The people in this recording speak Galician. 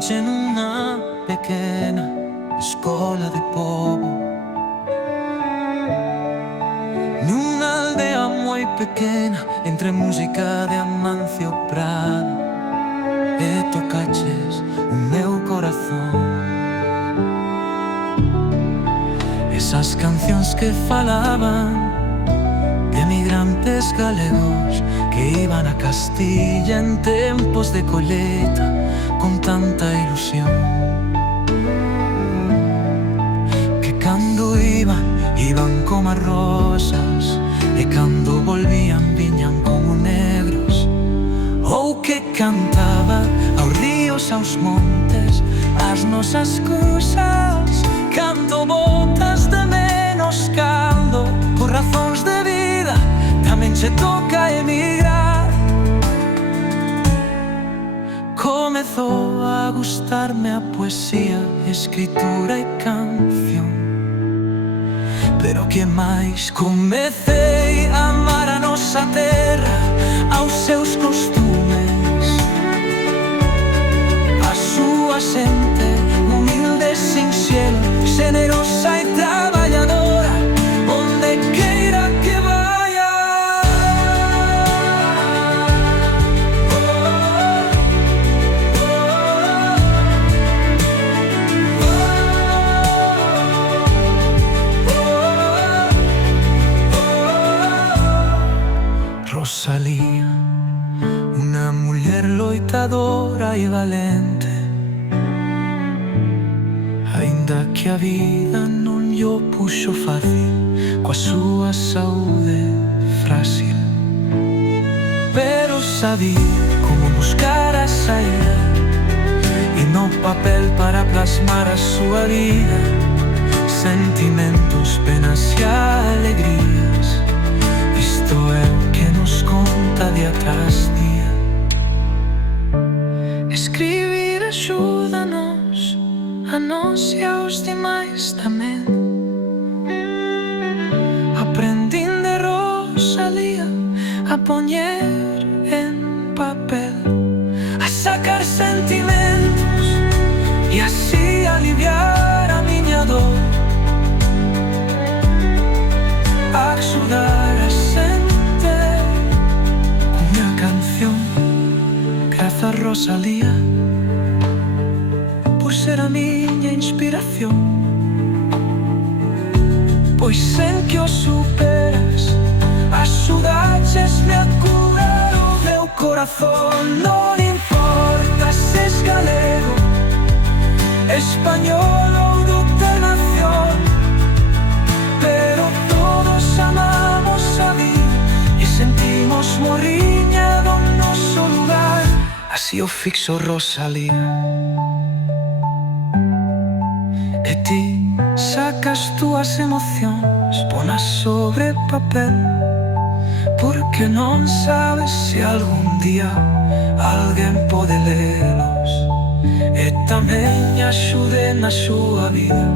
vince nunha pequena escola de pobo, nunha aldea moi pequena, entre música de Amancio Prado, e tocaches o meu corazón. Esas cancións que falaban de emigrantes galegos que iban a Castilla en tempos de coleta con tanta ilusión, que cando iban como as rosas, e cando volvían viñan como negros. Ou que cantaba aos ríos, aos montes, as nosas cousas, canto botas de menos cando por razóns de vida tamén se toca emigrar. Comezou a gustarme a poesía, escritura e canción, pero que máis comecei a amar a nosa terra, aos seus costumes, a súa xente humilde, sinxela, xenerosa e traballadora, onde queira que vaya. Rosalía, unha muller loitadora e valente, aínda que a vida non llo puxo fácil, coa súa saúde frágil, pero sabía como buscar a saída, e no papel para plasmar a súa vida, sentimentos, penas e alegrías. Isto é o que nos conta día tras día. Escribir axúdanos a nós e aos demais tamén. Aprendín de Rosalía a poñer en papel, a sacar sentimentos e así aliviar a miña dor, a axudar a xente cunha canción. Grazas, Rosalía, por ser a miña inspiración, pois sen que o superas, axudaches-me a curar o meu corazón. Non importa se es galego, español ou doutra nación, pero todos amamos a vida e sentimos morriña do noso lugar. Así o fixo Rosalía. E ti sacas túas emocións, ponas sobre papel, porque non sabes se algún día alguén pode lelos e tamén axude na súa vida.